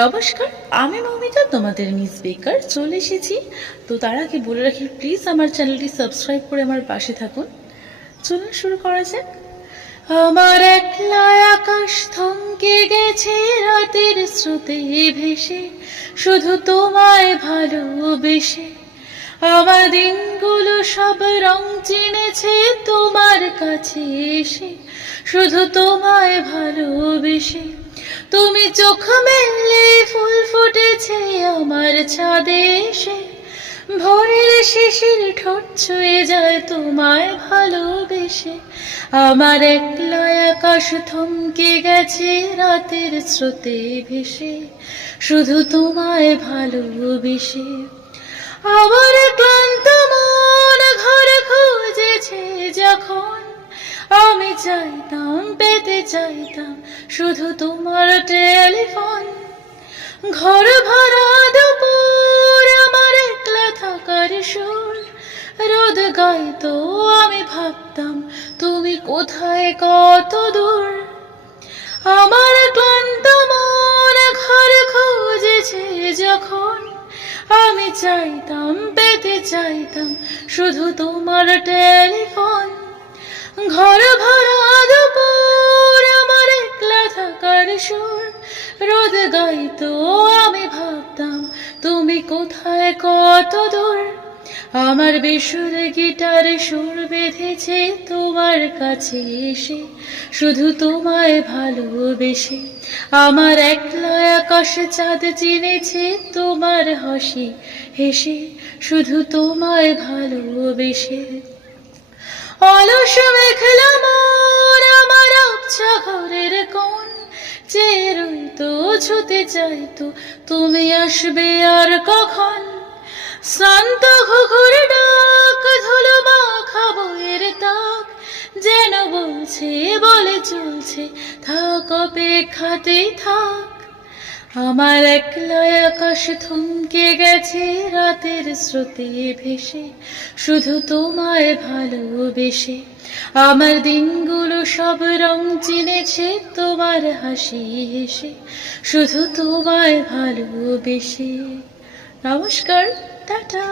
নমস্কার, আমি মৌমিতা, তোমাদের মিস বেকার চলে এসেছি। তো তার আগে বলে রাখি, প্লিজ আমার চ্যানেলটি সাবস্ক্রাইব করে আমার পাশে থাকুন। চলুন শুরু করা যাক। আমার একলা আকাশ থমকে গেছে রাতের স্রোতে ভেসে, শুধু তোমায় ভালোবেসে। আমার দিনগুলো সব রং চিনেছে তোমার কাছে এসে, শুধু তোমায় ভালোবেসে। তুমি চোখ মেললে ফুল ফুটেছে আমার ছাদে এসে, ভোরের শিশির ঠোঁট ছুঁয়ে যায় তোমায় ভালোবেসে। আমার একলা আকাশ থমকে গেছে রাতের স্রোতে ভেসে, শুধু তোমায় ভালোবেসে। আমার ক্লান্ত মন ঘর খুঁজেছে যখন, আমি চাইতাম পেতে চাইতাম শুধু তোমার টেলিফোন। ঘর ভরা দুপুর আমার একলা থাকার সুর, রোদ গাইতো আমি ভাবতাম তুমি কোথায় কত দূর। আমার ক্লান্ত মন ঘর খুঁজেছে যখন, আমি চাইতাম পেতে চাইতাম শুধু তোমার টেলিফোন। ঘর ভরা দুপুর আমার একলা থাকার সুর, রোদ গাইতো আমি ভাবতাম তুমি কোথায় কত দূর। আমার বেসুর গিটার সুর বেঁধেছে তোমার কাছে এসে, শুধু তোমায় ভালোবেসে। আমার একলা আকাশ চাঁদ চিনেছে তোমার হাসি হেসে, শুধু তোমায় ভালোবেসে। অলস মেঘলা মন আমার আবছা ঘরের কোণ, চেয়ে রইতো ছুতে চাইতো তুমি আসবে আর কখন। শ্রান্ত ঘুঘুর ডাক ধুলো মাখা বইয়ের তাক, যেন বলছে বলে চলছে থাক অপেক্ষাতেই থাক। আমার একলা আকাশ থমকে গেছে রাতের স্রোতে ভেসে, শুধু তোমায় ভালোবেসে। আমার দিনগুলো সব রং চিনেছে তোমার হাসি হেসে, শুধু তোমায় ভালোবেসে। নমস্কার, টাটা।